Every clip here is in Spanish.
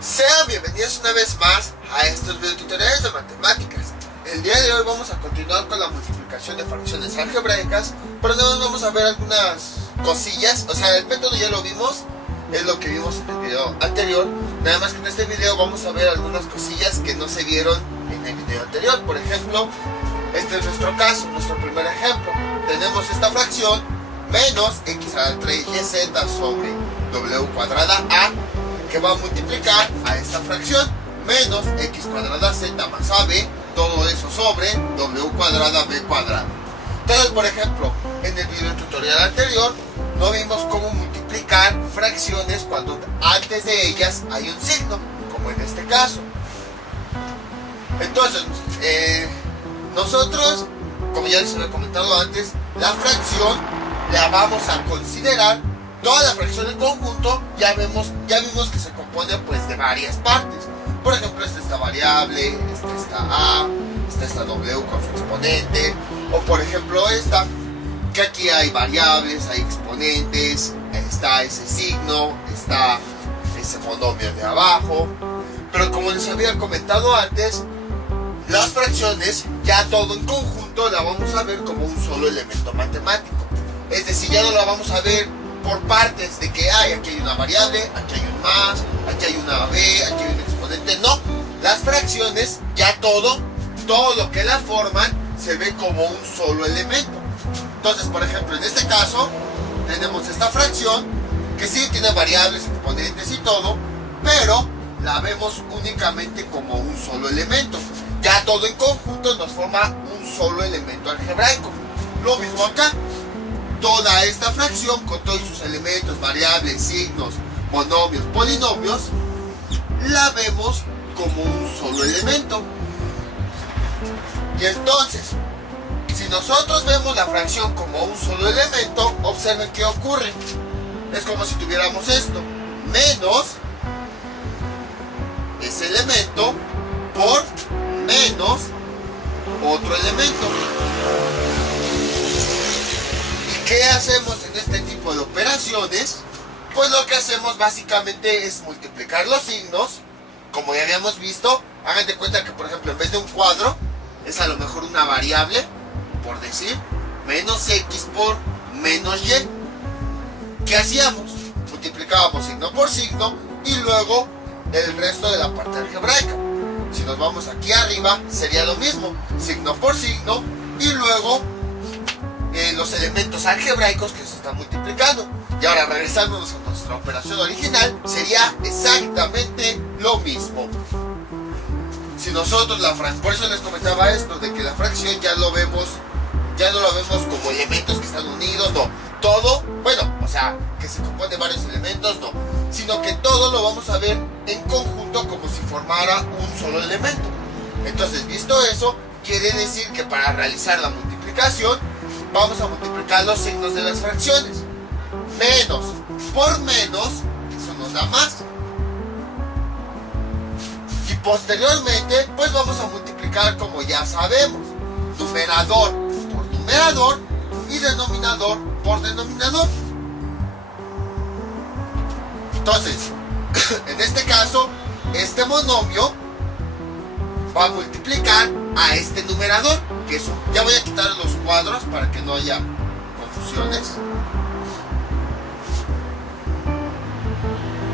Sean bienvenidos una vez más a estos videotutoriales de matemáticas. El día de hoy vamos a continuar con la multiplicación de fracciones algebraicas, pero nos vamos a ver algunas cosillas. O sea, el método ya lo vimos, es lo que vimos en el video anterior. Nada más que en este video vamos a ver algunas cosillas que no se vieron en el video anterior. Por ejemplo, este es nuestro caso, nuestro primer ejemplo. Tenemos esta fracción menos x a la 3yz sobre w cuadrada a, que va a multiplicar a esta fracción menos x cuadrada z más ab, todo eso sobre w cuadrada b cuadrada. Entonces, por ejemplo, en el video tutorial anterior no vimos cómo multiplicar fracciones cuando antes de ellas hay un signo, como en este caso. Entonces, nosotros, como ya les había comentado antes, la fracción la vamos a considerar toda la fracción en conjunto. Ya vimos que se compone pues de varias partes. Por ejemplo, esta variable, esta a, esta w con su exponente, o por ejemplo esta, que aquí hay variables, hay exponentes, está ese signo, está ese monomio de abajo. Pero como les había comentado antes, las fracciones ya todo en conjunto la vamos a ver como un solo elemento matemático. Es decir, ya no la vamos a ver por partes de que aquí hay una variable, aquí hay un más, aquí hay una b, aquí hay un exponente. No, las fracciones ya todo lo que la forman se ve como un solo elemento. Entonces, por ejemplo, en este caso tenemos esta fracción que sí tiene variables, exponentes y todo, pero la vemos únicamente como un solo elemento. Ya todo en conjunto nos forma un solo elemento algebraico. Lo mismo acá. Toda esta fracción con todos sus elementos, variables, signos, monomios, polinomios, la vemos como un solo elemento. Y entonces, si nosotros vemos la fracción como un solo elemento, observen qué ocurre. Es como si tuviéramos esto, menos ese elemento por menos otro elemento. ¿Qué hacemos en este tipo de operaciones? Pues lo que hacemos básicamente es multiplicar los signos. Como ya habíamos visto, hagan de cuenta que, por ejemplo, en vez de un cuadro, es a lo mejor una variable, por decir, menos x por menos y. ¿Qué hacíamos? Multiplicábamos signo por signo y luego el resto de la parte algebraica. Si nos vamos aquí arriba, sería lo mismo, signo por signo y luego los elementos algebraicos que se están multiplicando. Y ahora, regresándonos a nuestra operación original, sería exactamente lo mismo. Si nosotros por eso les comentaba esto, de que la fracción ya no lo vemos como elementos que están unidos, no. Todo, o sea, que se compone de varios elementos, no. Sino que todo lo vamos a ver en conjunto como si formara un solo elemento. Entonces, visto eso, quiere decir que para realizar la multiplicación, vamos a multiplicar los signos de las fracciones. Menos por menos, eso nos da más. Y posteriormente, pues vamos a multiplicar como ya sabemos. Numerador por numerador y denominador por denominador. Entonces, en este caso, este monomio va a multiplicar a este numerador, que es ya voy a quitar los cuadros para que no haya confusiones.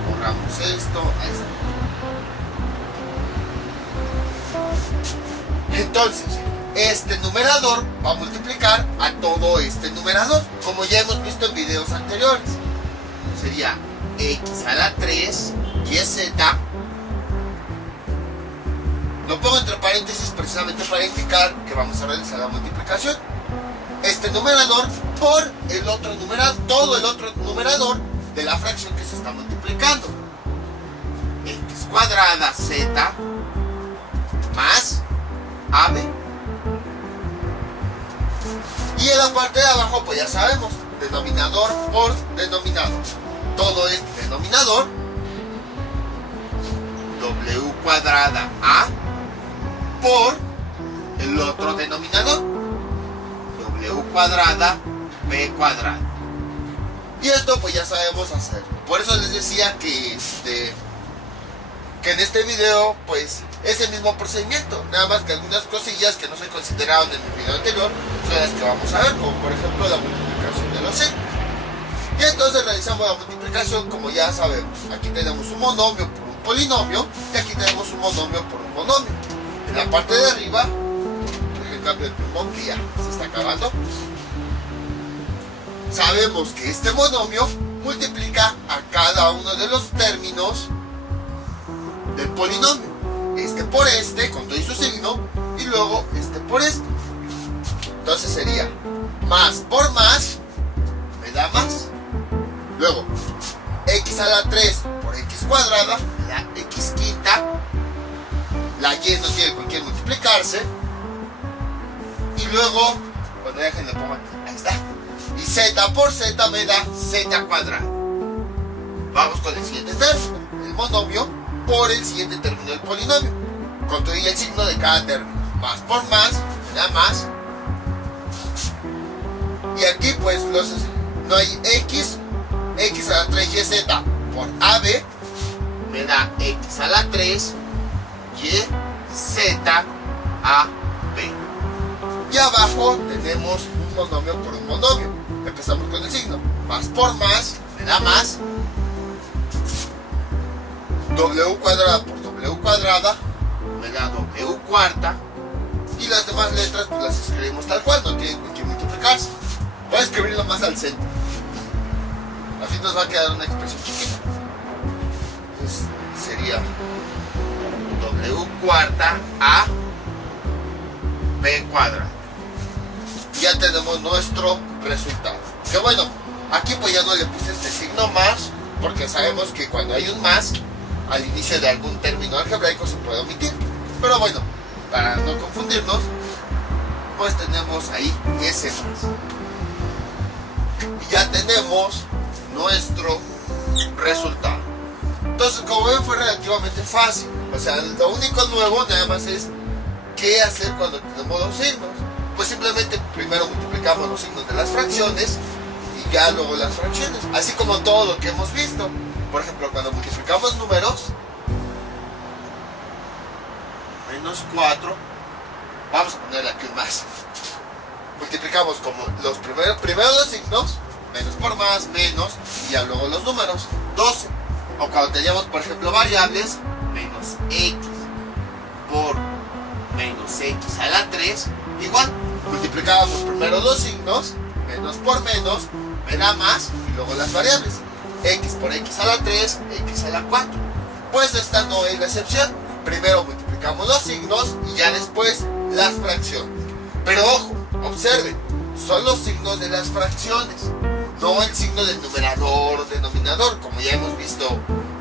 Borramos esto, ahí está. Entonces, este numerador va a multiplicar a todo este numerador, como ya hemos visto en videos anteriores. Sería x a la 3 y z. Lo pongo entre paréntesis precisamente para indicar que vamos a realizar la multiplicación. Este numerador por el otro numerador, todo el otro numerador de la fracción que se está multiplicando. X cuadrada z más ab. Y en la parte de abajo, pues ya sabemos, denominador por denominador. Todo este denominador, w cuadrada a, por el otro denominador, w cuadrada b cuadrada. Y esto pues ya sabemos hacer. Por eso les decía que que en este video pues es el mismo procedimiento, nada más que algunas cosillas que no se consideraron en el video anterior son las que vamos a ver, como por ejemplo la multiplicación de los signos. Y entonces realizamos la multiplicación como ya sabemos. Aquí tenemos un monomio por un polinomio y aquí tenemos un monomio por un monomio. En la parte de arriba, el cambio del pulmón que ya se está acabando, sabemos que este monomio multiplica a cada uno de los términos del polinomio. Este por este, con todo y su signo, y luego este por este. Entonces sería más por más, me da más. Luego, x a la 3 por x cuadrada, me da x quinta. La y no tiene con quién multiplicarse. Y luego, bueno, déjenle pongo aquí, ahí está. Y z por z me da z cuadrada. Vamos con el siguiente término, el monomio por el siguiente término del polinomio, con todo y el signo de cada término. Más por más, me da más. Y aquí pues no hay x a la 3 y z por ab, me da x a la 3 y z a b. Y abajo tenemos un monomio por un monomio. Empezamos con el signo. Más por más, me da más. W cuadrada por W cuadrada, me da W cuarta. Y las demás letras pues las escribimos tal cual, no tienen con qué multiplicarse. Voy a escribirlo más al centro. Así nos va a quedar una expresión chiquita. Entonces, sería W cuarta a B cuadrada. Ya tenemos nuestro resultado. Que bueno, aquí pues ya no le puse este signo más, porque sabemos que cuando hay un más al inicio de algún término algebraico se puede omitir. Pero bueno, para no confundirnos, pues tenemos ahí ese más. Y ya tenemos nuestro resultado. Entonces, como ven, fue relativamente fácil. O sea, lo único nuevo nada más es qué hacer cuando tenemos los signos. Pues simplemente primero multiplicamos los signos de las fracciones y ya luego las fracciones, así como todo lo que hemos visto. Por ejemplo, cuando multiplicamos números, menos 4, vamos a ponerle aquí un más. Multiplicamos como los primero los signos, menos por más, menos, y ya luego los números, 12. O cuando teníamos, por ejemplo, variables, menos x por menos x a la 3, igual, multiplicábamos primero los signos, menos por menos, me da más, y luego las variables, x por x a la 3, x a la 4. Pues esta no es la excepción. Primero multiplicamos los signos y ya después las fracciones. Pero ojo, observen, son los signos de las fracciones, no el signo del numerador o denominador. Como ya hemos visto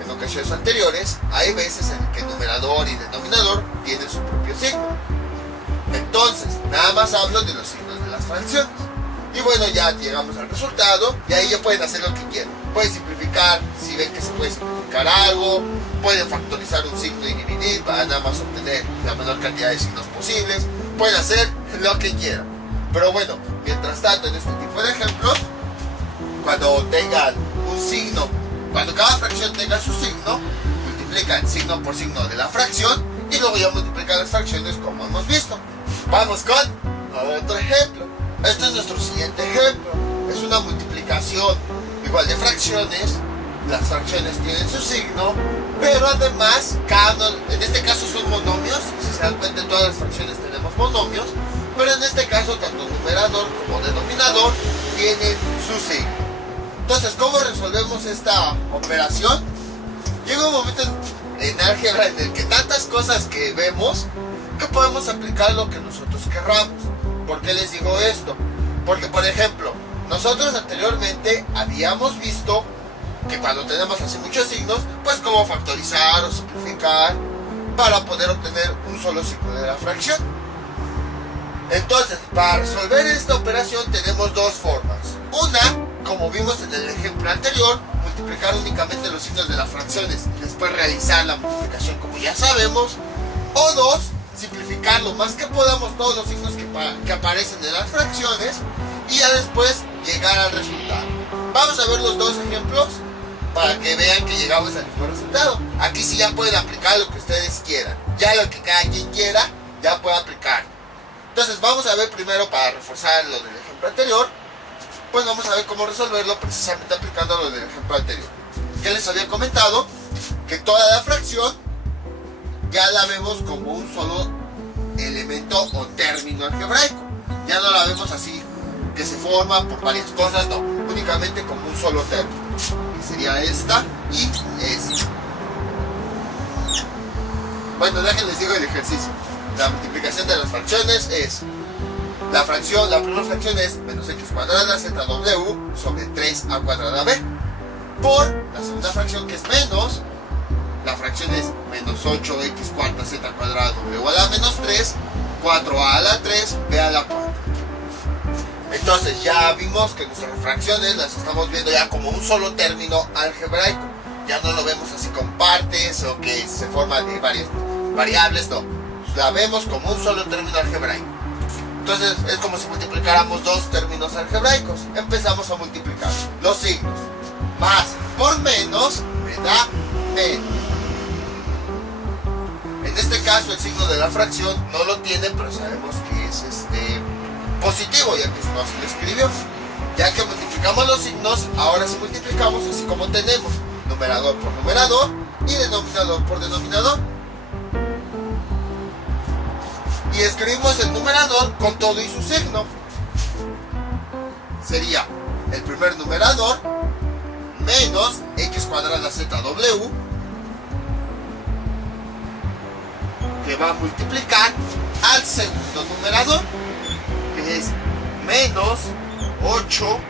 en ocasiones anteriores, hay veces en que numerador y denominador tienen su propio signo. Entonces, nada más hablo de los signos de las fracciones. Y bueno, ya llegamos al resultado y ahí ya pueden hacer lo que quieran. Pueden simplificar, si ven que se puede simplificar algo, pueden factorizar un signo y dividir para nada más obtener la menor cantidad de signos posibles, pueden hacer lo que quieran. Pero bueno, mientras tanto, en este tipo de ejemplos, cuando tengan un signo, cuando cada fracción tenga su signo, multiplican signo por signo de la fracción y luego ya multiplican las fracciones como hemos visto. Vamos con otro ejemplo. Este es nuestro siguiente ejemplo. Es una multiplicación igual de fracciones. Las fracciones tienen su signo, pero además, en este caso son monomios. Si se dan cuenta, en todas las fracciones tenemos monomios, pero en este caso tanto numerador como denominador tienen su signo. Entonces, ¿cómo resolvemos esta operación? Llega un momento en álgebra en el que tantas cosas que vemos que podemos aplicar lo que nosotros querramos. ¿Por qué les digo esto? Porque, por ejemplo, nosotros anteriormente habíamos visto que cuando tenemos así muchos signos, pues cómo factorizar o simplificar para poder obtener un solo signo de la fracción. Entonces, para resolver esta operación tenemos dos formas. Una, como vimos en el ejemplo anterior, multiplicar únicamente los signos de las fracciones y después realizar la multiplicación como ya sabemos. O dos, simplificar lo más que podamos todos los signos que aparecen en las fracciones y ya después llegar al resultado. Vamos a ver los dos ejemplos para que vean que llegamos al mismo resultado. Aquí sí ya pueden aplicar lo que ustedes quieran. Ya lo que cada quien quiera, ya puede aplicar. Entonces vamos a ver primero, para reforzar lo del ejemplo anterior, pues vamos a ver cómo resolverlo precisamente aplicando lo del ejemplo anterior. Ya les había comentado que toda la fracción ya la vemos como un solo elemento o término algebraico. Ya no la vemos así, que se forma por varias cosas, no, únicamente como un solo término, que sería esta y esta. Bueno, déjenles digo el ejercicio. La multiplicación de las fracciones es, la primera fracción es menos x cuadrada zw sobre 3a cuadrada b, por la segunda fracción, que es menos, la fracción es menos 8x cuarta z cuadrada w a la menos 3, 4a a la 3, b a la 4. Entonces ya vimos que nuestras fracciones las estamos viendo ya como un solo término algebraico. Ya no lo vemos así con partes o que se forma de varias variables, no. La vemos como un solo término algebraico. Entonces es como si multiplicáramos dos términos algebraicos. Empezamos a multiplicar los signos. Más por menos me da menos. En este caso el signo de la fracción no lo tiene, pero sabemos que es positivo, ya que no se lo escribió. Ya que multiplicamos los signos, ahora sí multiplicamos así como tenemos: numerador por numerador y denominador por denominador. Y escribimos el numerador con todo y su signo. Sería el primer numerador menos x cuadrada zw, que va a multiplicar al segundo numerador, que es menos 8x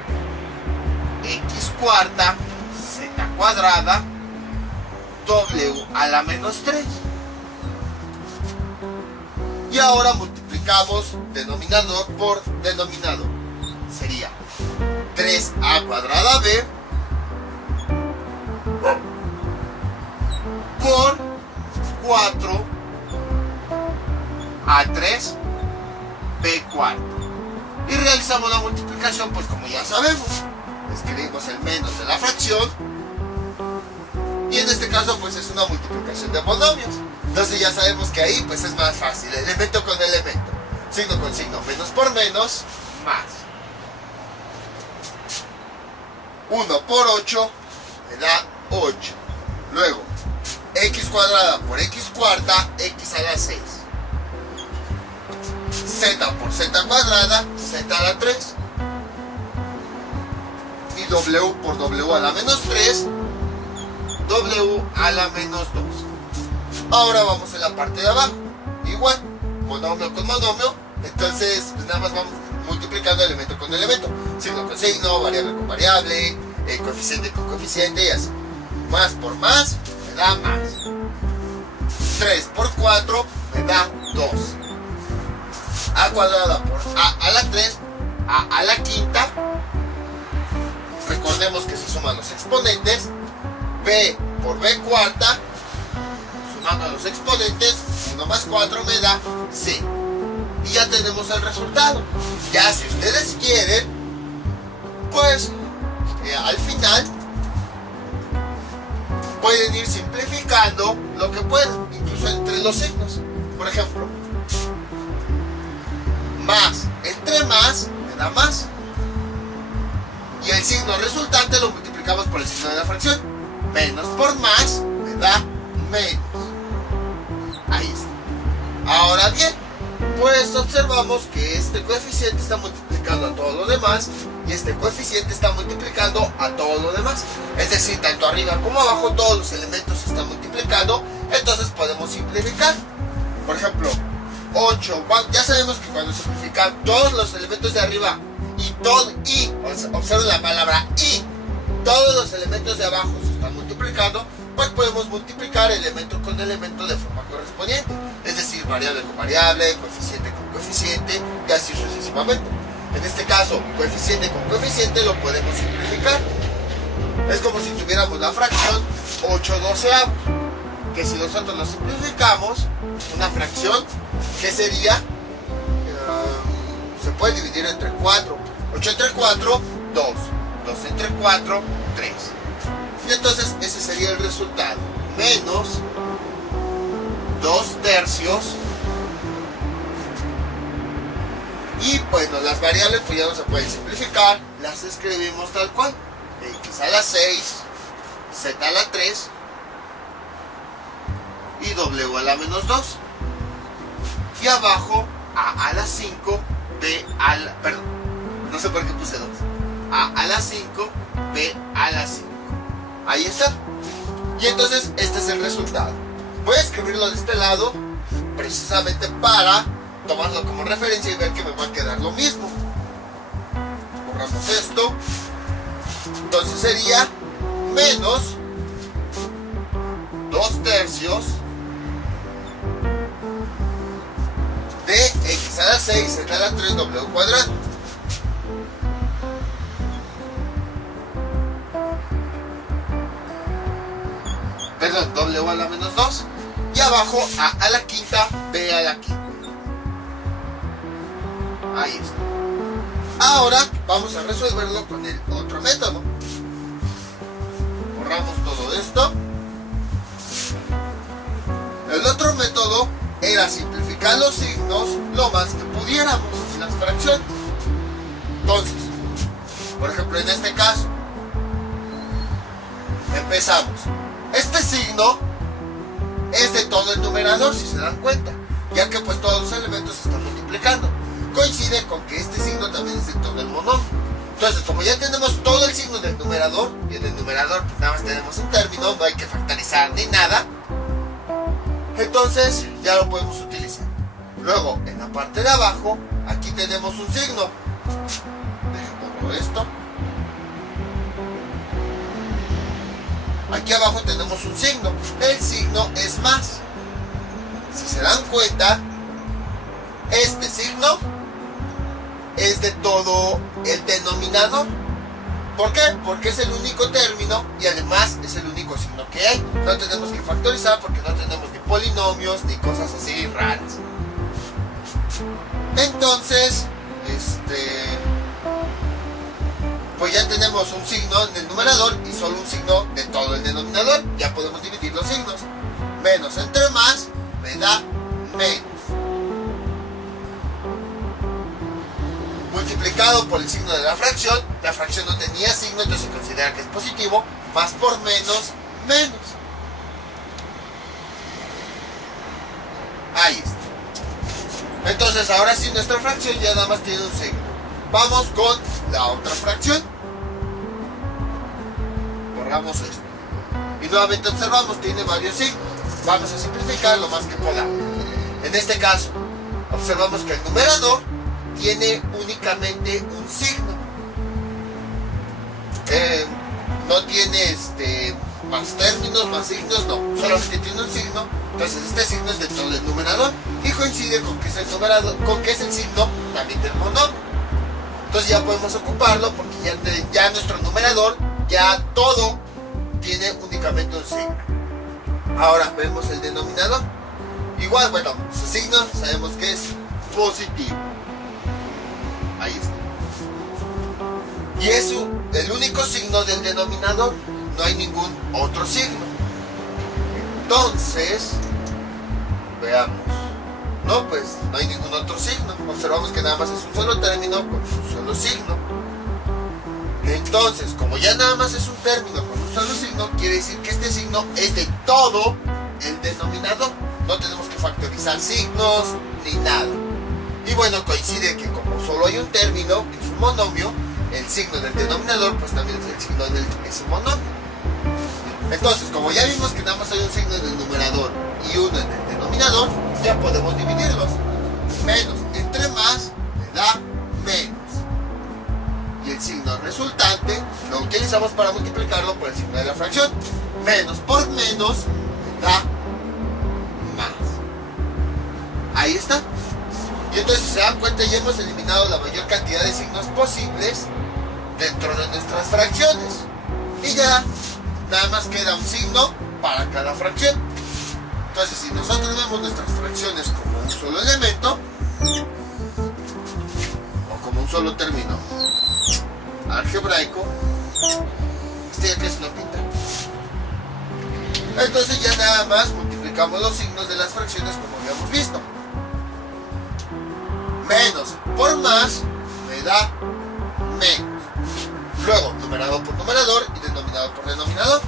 cuarta z cuadrada w a la menos 3. Y ahora multiplicamos denominador por denominador. Sería 3a cuadrada b por 4a3 b cuarto. Y realizamos la multiplicación, pues como ya sabemos. Escribimos el menos de la fracción. Y en este caso pues es una multiplicación de monomios. Entonces ya sabemos que ahí pues es más fácil, elemento con elemento, signo con signo, menos por menos, más. 1 por 8 me da 8. Luego, x cuadrada por x cuarta, x a la 6. Z por z cuadrada, z a la 3. Y w por w a la menos 3, w a la menos 2. Ahora vamos a la parte de abajo. Igual, monomio con monomio. Entonces, pues nada más vamos multiplicando elemento con elemento. Signo con signo, variable con variable, coeficiente con coeficiente y así. Más por más me da más. 3 por 4 me da 2. A cuadrada por a a la 3, a la quinta. Recordemos que se suman los exponentes. B por b cuarta. Sumando los exponentes, 1 más 4 me da C. Y ya tenemos el resultado. Ya si ustedes quieren, pues al final pueden ir simplificando lo que puedan, incluso entre los signos. Por ejemplo, más entre más me da más. Y el signo resultante lo multiplicamos por el signo de la fracción. Menos por más me da menos. Ahí está. Ahora bien, pues observamos que este coeficiente está multiplicando a todo lo demás y este coeficiente está multiplicando a todo lo demás. Es decir, tanto arriba como abajo todos los elementos se están multiplicando, entonces podemos simplificar. Por ejemplo, 8, ya sabemos que cuando simplifican todos los elementos de arriba observen la palabra y, todos los elementos de abajo se están multiplicando, pues podemos multiplicar elemento con elemento de forma correspondiente, es decir, variable con variable, coeficiente con coeficiente y así sucesivamente. En este caso, coeficiente con coeficiente lo podemos simplificar. Es como si tuviéramos la fracción 8/12, que si nosotros lo simplificamos, una fracción que sería, se puede dividir entre 4, 8 entre 4, 2, 2 entre 4, 3. Y entonces ese sería el resultado. Menos 2/3. Y bueno, las variables pues ya no se pueden simplificar. Las escribimos tal cual. X a la 6, Z a la 3 y W a la menos 2. Y abajo A la 5, B a la... Perdón, no sé por qué puse 2. A la 5, B a la 5. Ahí está. Y entonces este es el resultado. Voy a escribirlo de este lado precisamente para tomarlo como referencia y ver que me va a quedar lo mismo. Borramos esto. Entonces sería menos 2/3 de X a la 6, Z a la 3, W cuadrado. Perdón, W a la menos 2. Y abajo A la quinta, B a la quinta. Ahí está. Ahora vamos a resolverlo con el otro método. Borramos todo esto. El otro método era simplificar los signos lo más que pudiéramos en las fracciones. Entonces, por ejemplo, en este caso, empezamos. Este signo es de todo el numerador, si se dan cuenta, ya que pues todos los elementos se están multiplicando. Coincide con que este signo también es de todo el monomio. Entonces, como ya tenemos todo el signo del numerador, y en el numerador pues nada más tenemos un término, no hay que factorizar ni nada, entonces ya lo podemos utilizar. Luego, en la parte de abajo, aquí tenemos un signo. Déjenme borrar esto. Aquí abajo tenemos un signo. El signo es más. Si se dan cuenta, este signo es de todo el denominador. ¿Por qué? Porque es el único término y además es el único signo que hay. No tenemos que factorizar porque no tenemos ni polinomios ni cosas así raras. Entonces, pues ya tenemos un signo en el numerador y solo un signo de todo el denominador. Ya podemos dividir los signos. Menos entre más me da menos. Multiplicado por el signo de la fracción no tenía signo, entonces se considera que es positivo. Más por menos, menos. Ahí está. Entonces ahora sí nuestra fracción ya nada más tiene un signo. Vamos con la otra fracción. Borramos esto. Y nuevamente observamos, tiene varios signos. Vamos a simplificar lo más que podamos. En este caso, observamos que el numerador tiene únicamente un signo. No tiene más términos, más signos, no. Solamente tiene un signo. Entonces este signo es de todo el numerador. Y coincide con que es el numerador, con que es el signo también del monomio. Entonces ya podemos ocuparlo porque ya nuestro numerador, ya todo tiene únicamente un signo. Ahora vemos el denominador. Igual, bueno, su signo sabemos que es positivo. Ahí está. Y es el único signo del denominador. No hay ningún otro signo. Entonces, veamos. No, pues no hay ningún otro signo. Observamos que nada más es un solo término con un solo signo. Entonces, como ya nada más es un término con un solo signo, quiere decir que este signo es de todo el denominador. No tenemos que factorizar signos ni nada. Y bueno, coincide que como solo hay un término, que es un monomio, el signo del denominador pues también es el signo de ese monomio. Entonces, como ya vimos que nada más hay un signo en el numerador y uno en el denominador, ya podemos dividirlos. Menos entre más me da menos. Y el signo resultante lo utilizamos para multiplicarlo por el signo de la fracción. Menos por menos me da más. Ahí está. Y entonces, si se dan cuenta, ya hemos eliminado la mayor cantidad de signos posibles dentro de nuestras fracciones. Y ya nada más queda un signo para cada fracción. Entonces, si nosotros vemos nuestras fracciones como un solo elemento o como un solo término algebraico, ya casi no pinta. Entonces ya nada más multiplicamos los signos de las fracciones como habíamos visto. Menos por más me da menos. Luego, numerador por numerador y denominador por denominador.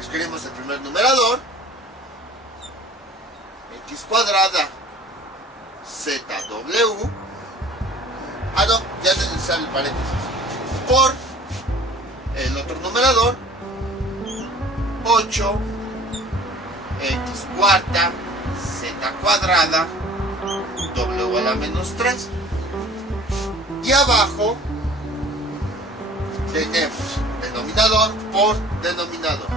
Escribimos el primer numerador. X cuadrada ZW. Ah, no, ya es necesario el paréntesis. Por el otro numerador. 8 X cuarta Z cuadrada W a la menos 3. Y abajo tenemos denominador por denominador.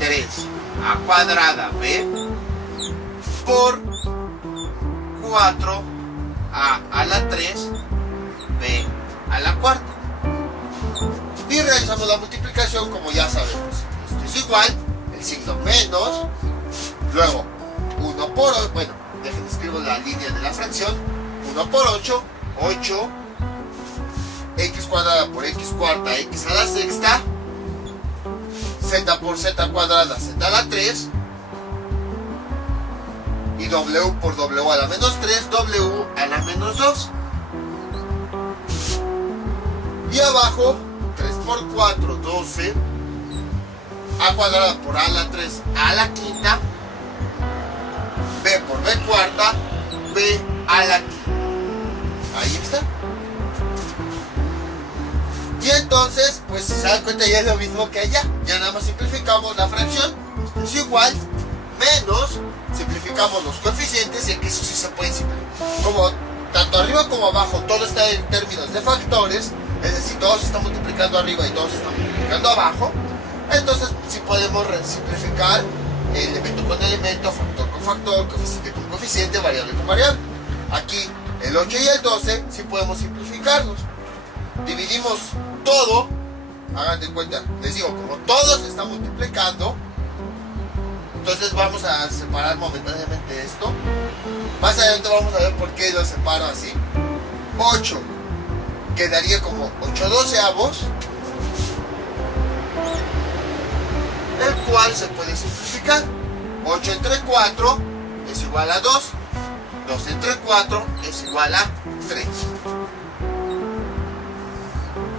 3a cuadrada B por 4a a la 3 B a la cuarta. Y realizamos la multiplicación como ya sabemos. Esto es igual, el signo menos, luego 1 por 8, bueno, déjenme escribo la línea de la fracción, 1 por 8, 8, X cuadrada por X cuarta, X a la sexta, Z por Z cuadrada, Z a la 3, y W por W a la menos 3, W a la menos 2. Y abajo, 3 por 4, 12, A cuadrada por A a la 3, A a la quinta, B por B cuarta, B a la quinta. Ahí está. Y entonces, pues si se dan cuenta ya es lo mismo que allá. Ya nada más simplificamos la fracción. Es igual, menos, simplificamos los coeficientes y aquí eso sí se puede simplificar. Como tanto arriba como abajo todo está en términos de factores, es decir, todos están multiplicando arriba y todos están multiplicando abajo, entonces sí podemos simplificar elemento con elemento, factor con factor, coeficiente con coeficiente, variable con variable. Aquí el 8 y el 12 sí podemos simplificarlos. Dividimos todo, hagan de cuenta, les digo, como todos se están multiplicando, entonces vamos a separar momentáneamente esto. Más adelante vamos a ver por qué lo separo así. 8 quedaría como 8 doceavos, el cual se puede simplificar. 8 entre 4 es igual a 2, 2 entre 4 es igual a 3.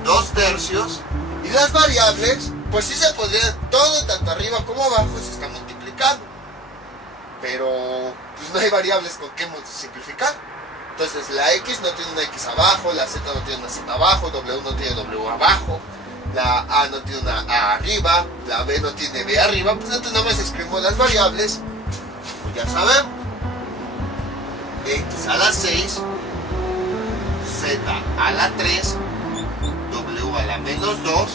2 tercios. Y las variables, pues sí se podría, todo tanto arriba como abajo se está multiplicando, pero pues no hay variables con qué simplificar. Entonces la X no tiene una X abajo, la Z no tiene una Z abajo, W no tiene W abajo, la A no tiene una A arriba, la B no tiene B arriba. Pues entonces nada más escribimos las variables, pues ya sabemos. X a la 6, Z a la 3, W a la menos 2,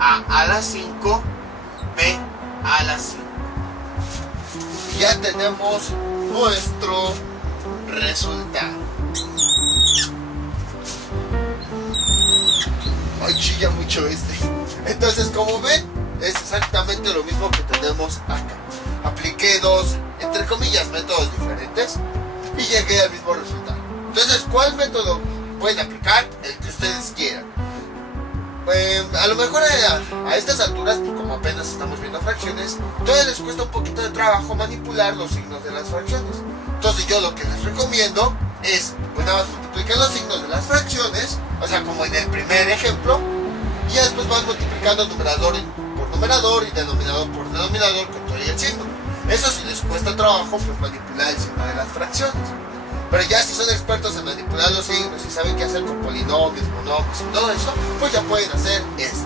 A la 5, B a la 5. Ya tenemos nuestro resultado. Ay, chilla mucho este. Entonces, como ven, es exactamente lo mismo que tenemos acá. Apliqué dos, entre comillas, métodos diferentes y llegué al mismo resultado. Entonces, ¿cuál método pueden aplicar? El que ustedes quieran. A lo mejor a estas alturas, pues como apenas estamos viendo fracciones, todavía les cuesta un poquito de trabajo manipular los signos de las fracciones. Entonces yo lo que les recomiendo es, pues nada más multipliquen los signos de las fracciones, o sea, como en el primer ejemplo, y ya después van multiplicando numerador por numerador y denominador por denominador con todo el signo. Eso si les cuesta trabajo, pues manipular el signo de las fracciones. Pero ya si son expertos en manipular los signos y saben qué hacer con polinomios, monomios y todo eso, pues ya pueden hacer esto.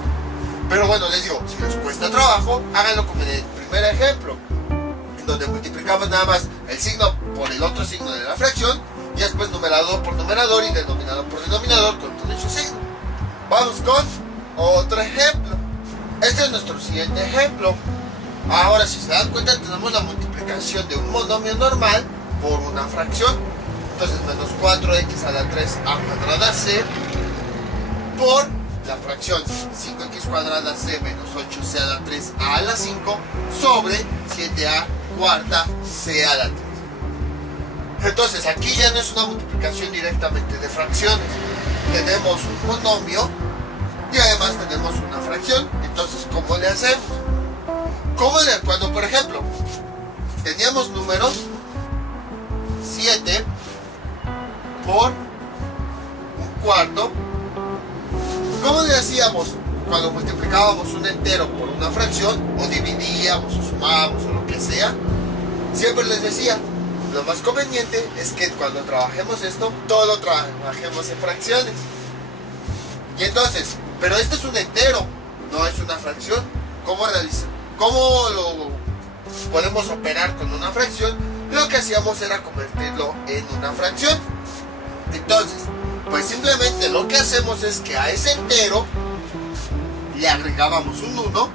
Pero bueno, les digo, si les cuesta trabajo, háganlo como en el primer ejemplo, en donde multiplicamos nada más el signo por el otro signo de la fracción, y después numerador por numerador y denominador por denominador con todo ese signo. Vamos con otro ejemplo. Este es nuestro siguiente ejemplo. Ahora, si se dan cuenta, tenemos la multiplicación de un monomio normal por una fracción. Entonces, menos 4x a la 3a cuadrada c por la fracción 5x cuadrada c menos 8c a la 3a a la 5 sobre 7a cuarta c a la 3. Entonces, aquí ya no es una multiplicación directamente de fracciones. Tenemos un monomio y además tenemos una fracción. Entonces, ¿cómo le hacemos? Cuando, por ejemplo, teníamos números 7 por un cuarto, ¿cómo le hacíamos cuando multiplicábamos un entero por una fracción, o dividíamos, o sumábamos, o lo que sea? Siempre les decía, lo más conveniente es que cuando trabajemos esto, todo lo trabajemos en fracciones. Y entonces, pero este es un entero, no es una fracción. ¿Cómo lo podemos operar con una fracción? Lo que hacíamos era convertirlo en una fracción. Entonces, pues simplemente lo que hacemos es que a ese entero le agregábamos un 1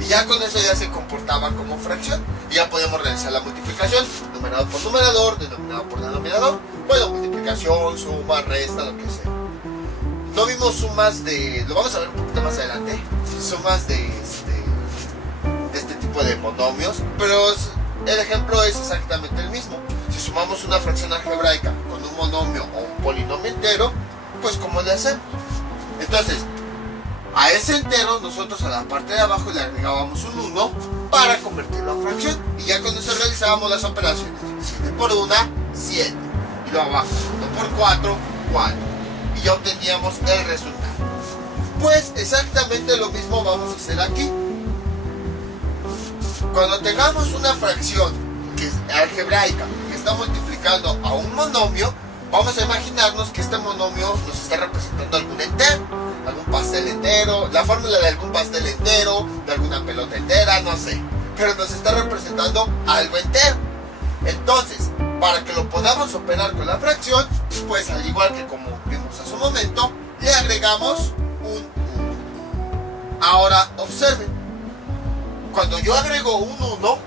y ya con eso ya se comportaba como fracción. Y ya podemos realizar la multiplicación, numerador por numerador, denominador por denominador. Bueno, multiplicación, suma, resta, lo que sea. No vimos sumas lo vamos a ver un poquito más adelante, sumas de este tipo de monomios, pero el ejemplo es exactamente el mismo. Si sumamos una fracción algebraica con un monomio o un polinomio entero, pues ¿cómo le hacemos? Entonces, a ese entero nosotros a la parte de abajo le agregábamos un 1 para convertirlo a fracción, y ya con eso realizábamos las operaciones. 7 por 1, 7, y luego abajo 1 por 4, 4, y ya obteníamos el resultado. Pues exactamente lo mismo vamos a hacer aquí. Cuando tengamos una fracción que es algebraica, que está multiplicando a un monomio, vamos a imaginarnos que este monomio nos está representando algún entero, algún pastel entero, la fórmula de algún pastel entero, de alguna pelota entera, no sé, pero nos está representando algo entero. Entonces, para que lo podamos operar con la fracción, pues al igual que como vimos hace un momento, le agregamos un 1. Ahora observen, cuando yo agrego un 1,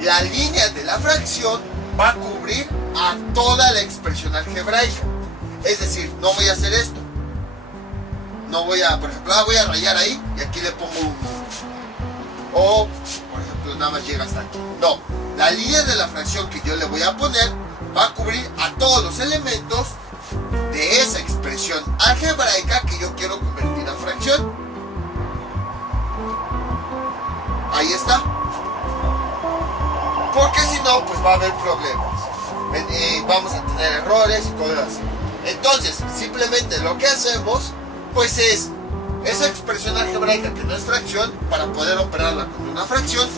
la línea de la fracción va a cubrir a toda la expresión algebraica. Es decir, no voy a hacer esto. No voy a, por ejemplo, voy a rayar ahí y aquí le pongo un 1. O, por ejemplo, nada más llega hasta aquí. No, la línea de la fracción que yo le voy a poner va a cubrir a todos los elementos de esa expresión algebraica que yo quiero convertir a fracción. Ahí está. Porque si no, pues va a haber problemas. Vamos a tener errores y cosas así. Entonces, simplemente lo que hacemos, pues es esa expresión algebraica que no es fracción, para poder operarla con una fracción,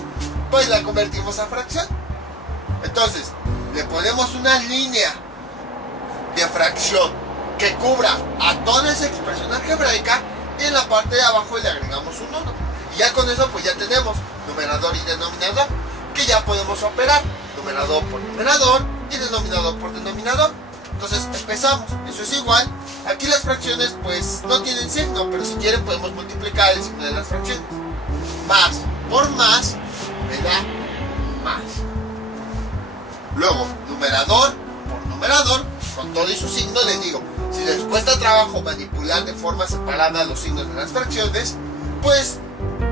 pues la convertimos a fracción. Entonces, le ponemos una línea de fracción que cubra a toda esa expresión algebraica, y en la parte de abajo le agregamos un 1. Y ya con eso pues ya tenemos numerador y denominador, que ya podemos operar numerador por numerador y denominador por denominador. Entonces empezamos, eso es igual. Aquí las fracciones pues no tienen signo, pero si quieren podemos multiplicar el signo de las fracciones. Más por más me da más. Luego numerador por numerador, con todo y su signo. Les digo, si les cuesta trabajo manipular de forma separada los signos de las fracciones, pues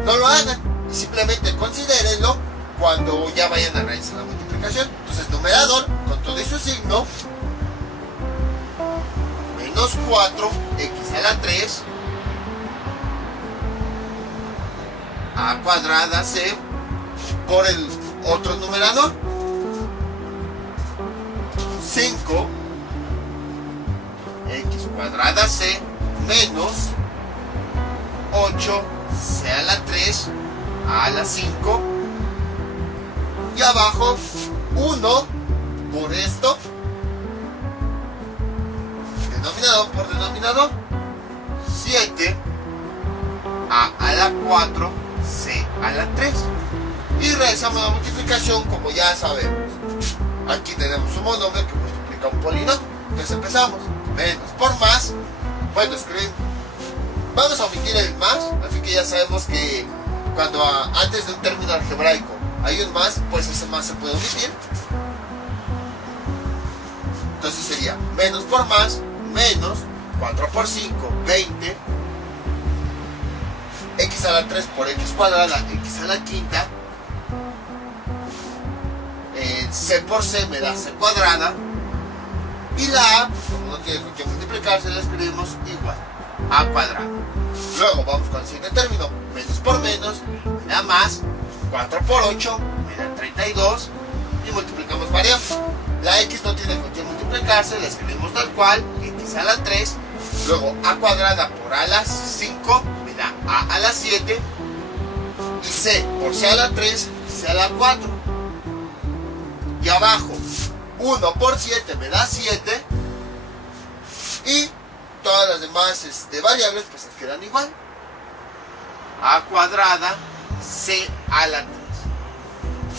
no lo hagan y simplemente considérenlo cuando ya vayan a realizar la multiplicación. Entonces numerador con todo y su signo, menos 4x a la 3 a cuadrada c por el otro numerador, 5 x cuadrada c menos 8 c a la 3 a la 5, y abajo 1 por esto, denominador por denominador, 7 a la 4 c a la 3, y realizamos la multiplicación como ya sabemos. Aquí tenemos un monomio que multiplica un polinomio. Entonces empezamos, menos por más. Bueno, vamos a omitir el más, así que ya sabemos que cuando antes de un término algebraico hay un más, pues ese más se puede omitir. Entonces sería menos por más, menos 4 por 5, 20, x a la 3 por x cuadrada, x a la quinta, c por c me da c cuadrada, y la a, pues como no tiene con qué multiplicarse, la escribimos igual. a cuadrado. Luego vamos con el siguiente término, menos por menos me da más, 4 por 8 me da 32 y multiplicamos variables. La x no tiene con qué multiplicarse, la escribimos tal cual, x a la 3, luego a cuadrada por a la 5 me da a la 7 y c por c a la 3, c a la 4. Y abajo 1 por 7 me da 7 y todas las demás variables pues se quedan igual. A cuadrada c a la 3.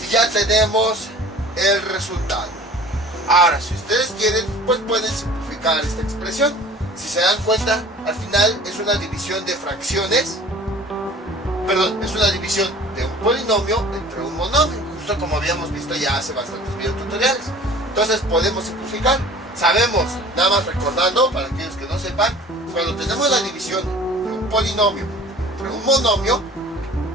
Y ya tenemos el resultado. Ahora, si ustedes quieren, pues pueden simplificar esta expresión. Si se dan cuenta, al final es una división de fracciones. Perdón, es una división de un polinomio entre un monomio, justo como habíamos visto ya hace bastantes videotutoriales. Entonces podemos simplificar. Sabemos, nada más recordando, para aquellos que no sepan, cuando tenemos la división de un polinomio entre un monomio,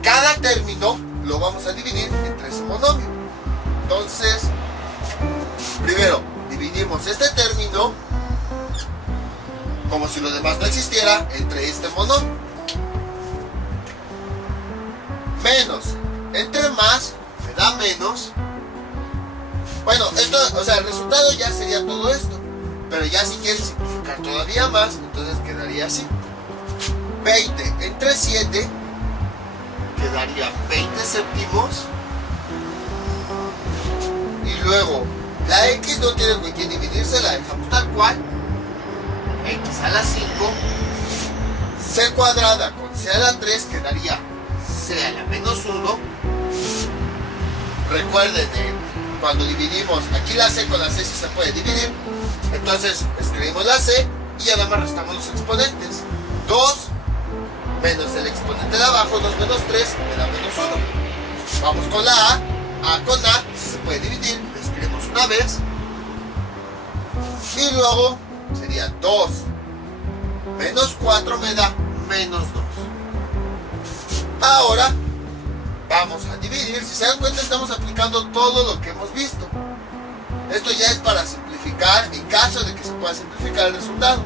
cada término lo vamos a dividir entre ese monomio. Entonces, primero dividimos este término como si lo demás no existiera entre este monomio. Menos entre más me da menos. Bueno, esto, o sea, el resultado ya sería todo esto. Pero ya si quieres simplificar todavía más, entonces quedaría así. 20 entre 7 quedaría 20 séptimos. Y luego, la x no tiene con qué dividirse, la dejamos tal cual. X a la 5. C cuadrada con C a la 3 quedaría C a la menos 1. Recuerden, cuando dividimos, aquí la C con la C sí se puede dividir. Entonces escribimos la C y ya nada más restamos los exponentes. 2 menos el exponente de abajo, 2 menos 3 me da menos 1. Vamos con la A con A, si se puede dividir, le escribimos una vez. Y luego sería 2 menos 4 me da menos 2. Ahora vamos a dividir. Si se dan cuenta, estamos aplicando todo lo que hemos visto. Esto ya es para simplificar en caso de que se pueda simplificar el resultado.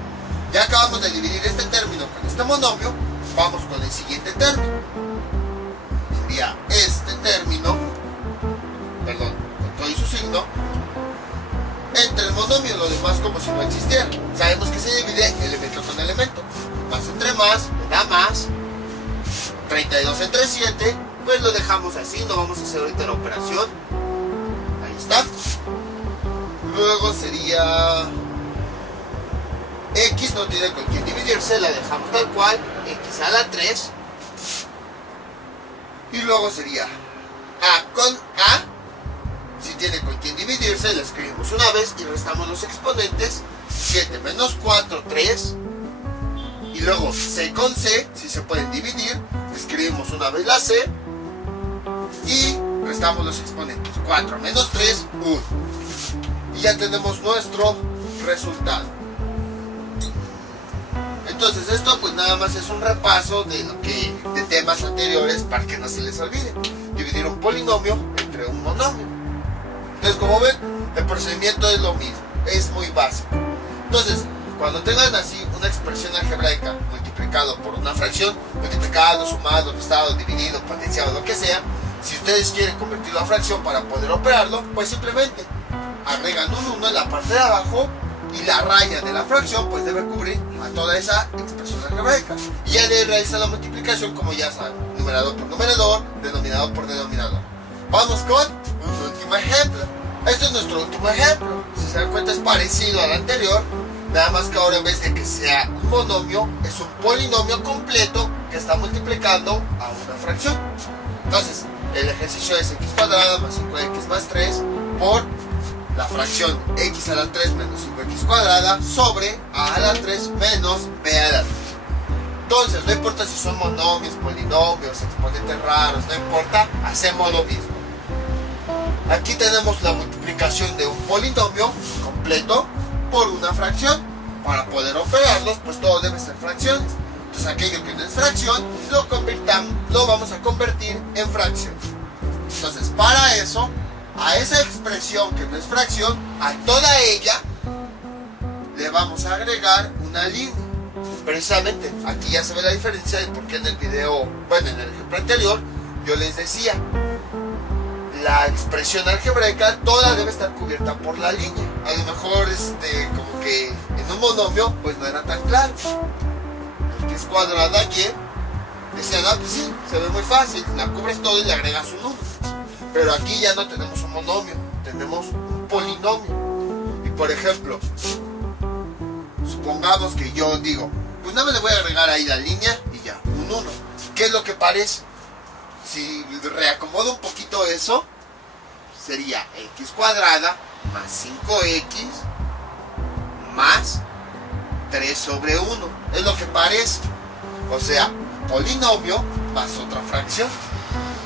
Ya acabamos de dividir este término con este monomio. Vamos con el siguiente término. Sería este término, perdón, con todo y su signo, entre el monomio y lo demás como si no existiera. Sabemos que se divide elemento con elemento. Más entre más me da más. 32 entre 7, pues lo dejamos así, no vamos a hacer ahorita la operación. Ahí está. Luego sería x no tiene con quién dividirse, la dejamos tal cual, x a la 3. Y luego sería a con a, si tiene con quién dividirse, la escribimos una vez y restamos los exponentes. 7 menos 4, 3. Y luego c con c, si se pueden dividir, escribimos una vez la c y restamos los exponentes. 4 menos 3, 1. Y ya tenemos nuestro resultado. Entonces esto pues nada más es un repaso de temas anteriores para que no se les olvide. Dividir un polinomio entre un monomio. Entonces, como ven, el procedimiento es lo mismo, es muy básico. Entonces, cuando tengan así una expresión algebraica multiplicado por una fracción, multiplicado, sumado, restado, dividido, potenciado, lo que sea, si ustedes quieren convertirlo a fracción para poder operarlo, pues simplemente agregan un 1 en la parte de abajo y la raya de la fracción pues debe cubrir a toda esa expresión algebraica. Y ya le realizan la multiplicación como ya saben, numerador por numerador, denominador por denominador. Vamos con un último ejemplo. Este es nuestro último ejemplo. Si se dan cuenta es parecido al anterior, nada más que ahora en vez de que sea un monomio, es un polinomio completo que está multiplicando a una fracción. Entonces, el ejercicio es x cuadrada más 5x más 3 por la fracción x a la 3 menos 5x cuadrada sobre a la 3 menos b a la 3. Entonces, no importa si son monomios, polinomios, exponentes raros, no importa, hacemos lo mismo. Aquí tenemos la multiplicación de un polinomio completo por una fracción. Para poder operarlos, pues todo debe ser fracciones. Entonces aquello que no es fracción, lo vamos a convertir en fracción. Entonces para eso, a esa expresión que no es fracción, a toda ella, le vamos a agregar una línea. Precisamente, aquí ya se ve la diferencia de por qué en el video, bueno, en el ejemplo anterior, yo les decía, la expresión algebraica toda debe estar cubierta por la línea. A lo mejor, como que en un monomio, pues no era tan claro. El x cuadrada y, decían, ah, pues sí, se ve muy fácil, la cubres todo y le agregas un 1. Pero aquí ya no tenemos un monomio, tenemos un polinomio. Y por ejemplo, supongamos que yo digo, pues nada más le voy a agregar ahí la línea y ya, un 1. ¿Qué es lo que parece? Si reacomodo un poquito eso, sería x cuadrada más 5x más 3 sobre 1. Es lo que parece. O sea, polinomio más otra fracción.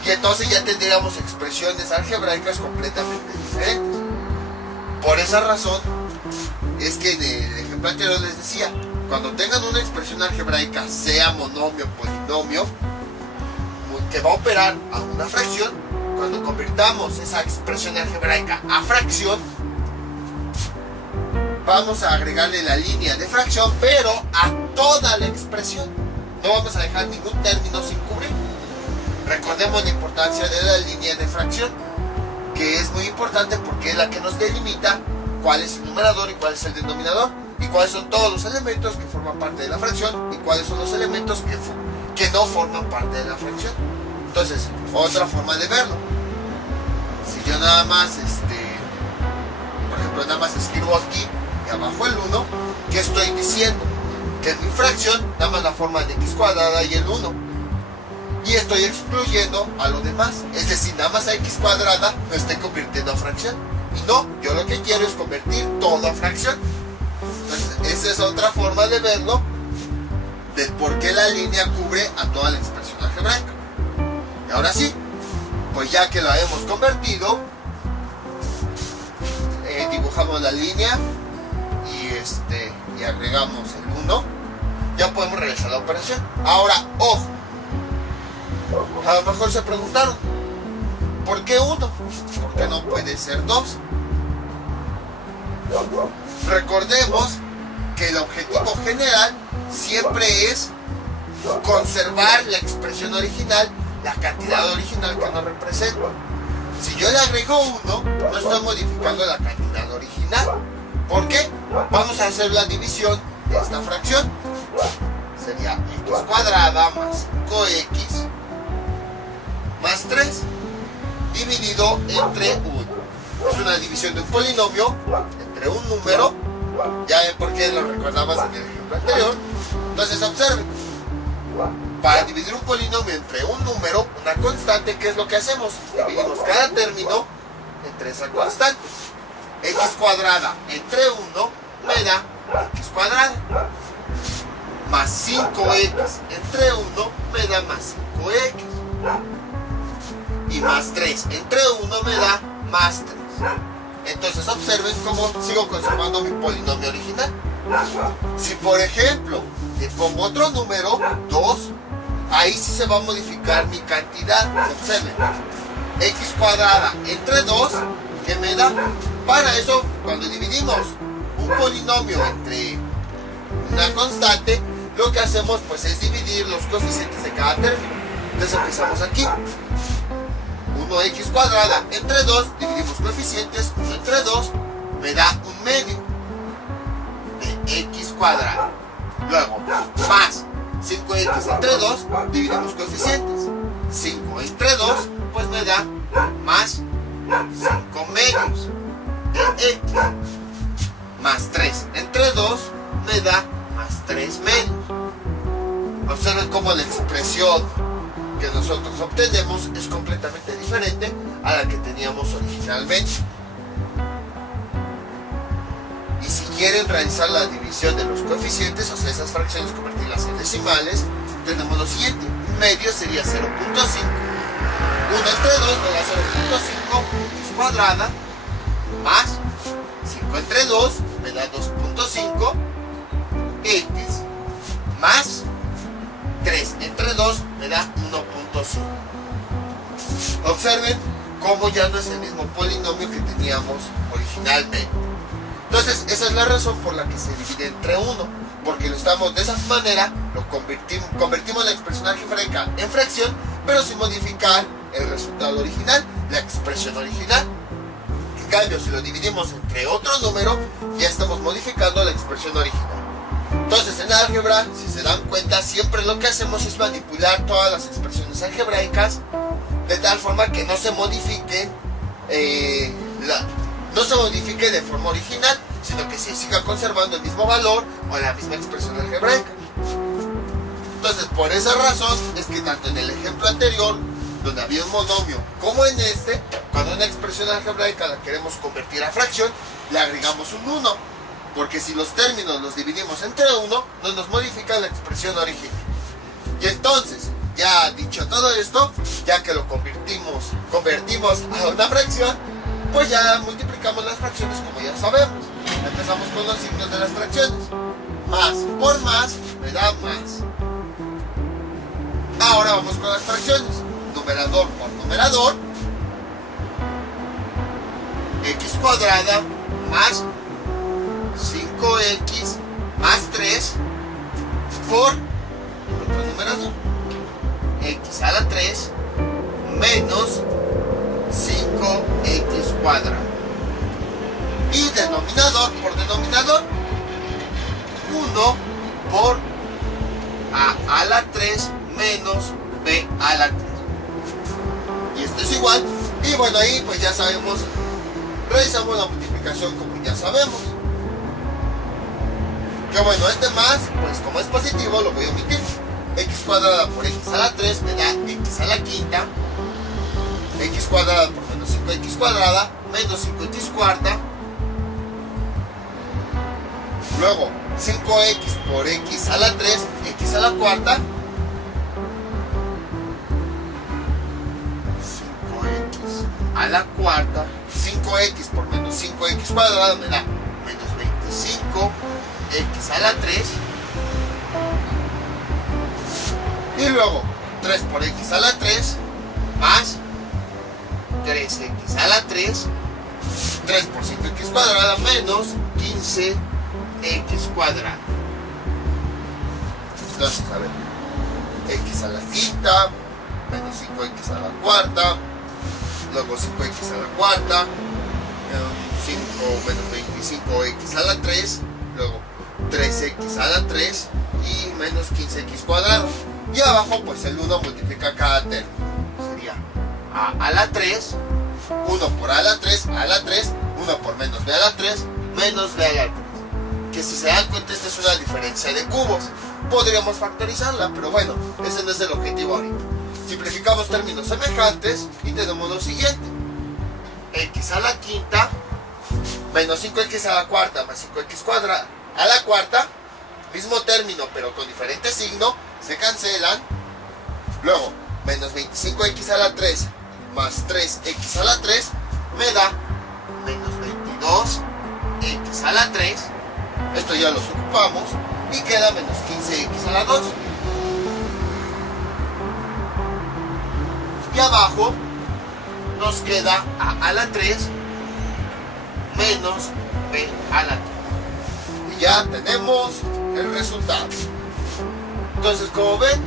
Y entonces ya tendríamos expresiones algebraicas completamente diferentes. Por esa razón es que en el ejemplo anterior les decía, cuando tengan una expresión algebraica, sea monomio o polinomio, que va a operar a una fracción, cuando convirtamos esa expresión algebraica a fracción, vamos a agregarle la línea de fracción, pero a toda la expresión. No vamos a dejar ningún término sin cubrir. Recordemos la importancia de la línea de fracción, que es muy importante porque es la que nos delimita cuál es el numerador y cuál es el denominador, y cuáles son todos los elementos que forman parte de la fracción y cuáles son los elementos que no forman parte de la fracción. Entonces, otra forma de verlo, si yo nada más, por ejemplo, nada más escribo aquí y abajo el 1, ¿qué estoy diciendo? Que en mi fracción nada más la forma de x cuadrada y el 1, y estoy excluyendo a lo demás, es decir, nada más a x cuadrada lo estoy convirtiendo a fracción, y no, yo lo que quiero es convertir todo a fracción. Entonces, esa es otra forma de verlo, del por qué la línea cubre a toda la expresión algebraica. Y ahora sí, pues ya que la hemos convertido, dibujamos la línea y agregamos el 1, ya podemos realizar la operación. Ahora, ojo, a lo mejor se preguntaron, ¿por qué 1? ¿Por qué no puede ser 2? Recordemos que el objetivo general siempre es conservar la expresión original, la cantidad original que nos representa. Si yo le agrego 1, no estoy modificando la cantidad original. ¿Por qué? Vamos a hacer la división de esta fracción. Sería x cuadrada más 5x más 3 dividido entre 1. Es una división de un polinomio entre un número. Ya ven por qué lo recordamos en el ejemplo anterior. Entonces observen, para dividir un polinomio entre un número, una constante, ¿qué es lo que hacemos? Dividimos cada término entre esa constante. X cuadrada entre 1 me da x cuadrada, más 5x entre 1 me da más 5x, y más 3 entre 1 me da más 3. Entonces observen cómo sigo conservando mi polinomio original. Si por ejemplo le pongo otro número, 2, ahí sí se va a modificar mi cantidad. Observen, x cuadrada entre 2, ¿qué me da? Para eso, cuando dividimos un polinomio entre una constante, lo que hacemos pues es dividir los coeficientes de cada término. Entonces empezamos aquí. 1x cuadrada entre 2, dividimos coeficientes, 1 entre 2, me da un medio de x cuadrada. Luego, más 5x entre 2, dividimos coeficientes, 5 entre 2, pues me da más 5 medios de x, más 3 entre 2, me da más 3 medios. Observen cómo la expresión que nosotros obtenemos es completamente diferente a la que teníamos originalmente. Y si quieren realizar la división de los coeficientes, o sea, esas fracciones, convertirlas en decimales, tenemos lo siguiente: un medio sería 0.5, 1 entre 2 me da 0.5 x cuadrada, más 5 entre 2 me da 2.5 x, más 3 entre 2 me da 1.5. Observen cómo ya no es el mismo polinomio que teníamos originalmente. Entonces, esa es la razón por la que se divide entre 1. porque lo estamos de esa manera, convertimos la expresión algebraica en fracción, pero sin modificar el resultado original, la expresión original. En cambio, si lo dividimos entre otro número, ya estamos modificando la expresión original. Entonces, en álgebra, si se dan cuenta, siempre lo que hacemos es manipular todas las expresiones algebraicas de tal forma que no se modifique de forma original, sino que se siga conservando el mismo valor o la misma expresión algebraica. Entonces, por esa razón es que tanto en el ejemplo anterior, donde había un monomio, como en este, cuando una expresión algebraica la queremos convertir a fracción, le agregamos un 1, porque si los términos los dividimos entre 1, no nos modifica la expresión original. Y entonces, ya dicho todo esto, ya que lo convertimos a una fracción, pues ya multiplicamos las fracciones como ya sabemos. Empezamos con los signos de las fracciones. Más por más me da más. Ahora vamos con las fracciones. Numerador por numerador. X cuadrada más 5x más 3 por otro numerador. X a la 3 menos 5x cuadrado. Y denominador por denominador, 1 por a la 3 menos b a la 3. Y esto es igual. Y bueno, ahí pues ya sabemos, realizamos la multiplicación como ya sabemos. Que bueno, este más, pues como es positivo lo voy a omitir. X cuadrada por x a la 3 me da x a la quinta. X cuadrada por menos 5x cuadrada menos 5x cuarta. Luego 5x por x a la 3, x a la cuarta. 5x a la cuarta. 5x por menos 5x cuadrada me da menos 25x a la 3. Y luego 3 por x a la 3 más 3x a la 3. 3 por 5x cuadrada menos 15x cuadrada. Entonces, a ver, x a la quinta menos 5x a la cuarta, luego 5x a la cuarta, 5 menos 25x a la 3, luego 3x a la 3 y menos 15x cuadrado. Y abajo pues el 1 multiplica cada término. Sería a la 3, 1 por a la 3, 1 por menos b a la 3, menos b a la 3. Que si se dan cuenta, esta es una diferencia de cubos. Podríamos factorizarla, pero bueno, ese no es el objetivo ahorita. Simplificamos términos semejantes y tenemos lo siguiente. X a la quinta menos 5x a la cuarta más 5x cuadrada a la cuarta. Mismo término, pero con diferente signo. Se cancelan. Luego, menos 25x a la 3 más 3x a la 3 me da menos 22x a la 3. Esto ya los ocupamos y queda menos 15x a la 2. Y abajo nos queda a la 3 menos b a la 3. Y ya tenemos el resultado. Entonces, como ven,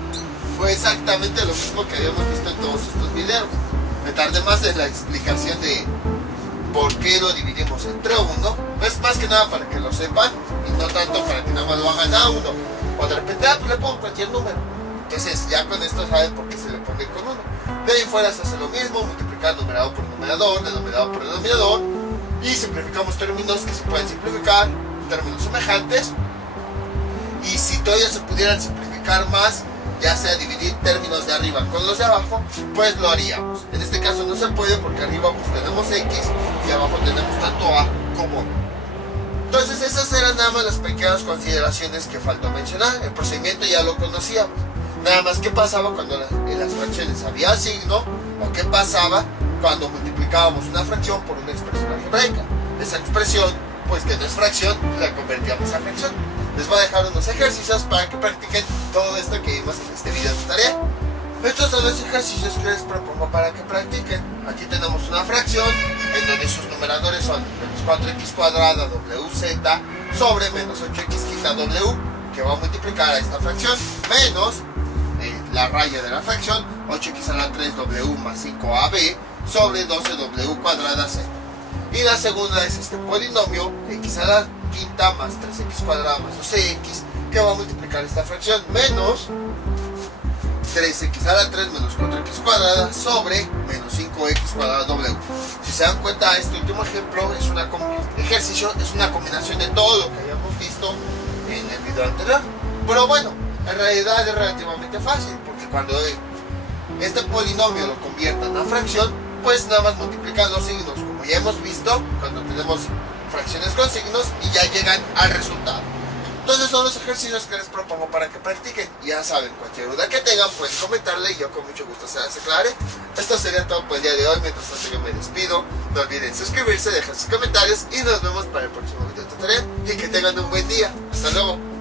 fue exactamente lo mismo que habíamos visto en todos estos videos. Me tardé más en la explicación de por qué lo dividimos entre 1. Es más que nada para que lo sepan y no tanto para que nada más lo hagan a 1. O de repente, pues le pongo cualquier número. Entonces, ya con esto saben por qué se le pone con 1. De ahí fuera se hace lo mismo, multiplicar numerador por numerador, denominador por denominador. Y simplificamos términos que se pueden simplificar, términos semejantes. Y si todavía se pudieran simplificar más, ya sea dividir términos de arriba con los de abajo, pues lo haríamos. En este caso no se puede porque arriba pues tenemos x y abajo tenemos tanto a como b. Entonces esas eran nada más las pequeñas consideraciones que faltó mencionar. El procedimiento ya lo conocíamos. Nada más qué pasaba cuando en las fracciones había signo, o qué pasaba cuando multiplicábamos una fracción por una expresión algebraica. Esa expresión, pues que no es fracción, la convertíamos a fracción. Les voy a dejar unos ejercicios para que practiquen todo esto que vimos en este video de tarea. Estos son los ejercicios que les propongo para que practiquen. Aquí tenemos una fracción en donde sus numeradores son menos 4x cuadrada wz sobre menos 8x quinta w, que va a multiplicar a esta fracción menos la raya de la fracción 8x a la 3w más 5ab sobre 12w cuadrada z. Y la segunda es este polinomio x a la quinta más 3x cuadrada más 12x, que va a multiplicar esta fracción menos 3x a la 3 menos 4x cuadrada sobre menos 5x cuadrada w. Si se dan cuenta, este último ejemplo es una combinación de todo lo que habíamos visto en el video anterior. Pero bueno, en realidad es relativamente fácil, porque cuando este polinomio lo conviertan a fracción, pues nada más multiplican los signos, como ya hemos visto cuando tenemos fracciones con signos, y ya llegan al resultado. Entonces son los ejercicios que les propongo para que practiquen. Ya saben, cualquier duda que tengan pueden comentarle y yo con mucho gusto se las aclare. Esto sería todo por el día de hoy. Mientras tanto yo me despido. No olviden suscribirse, dejar sus comentarios y nos vemos para el próximo video tutorial. Y que tengan un buen día. Hasta luego.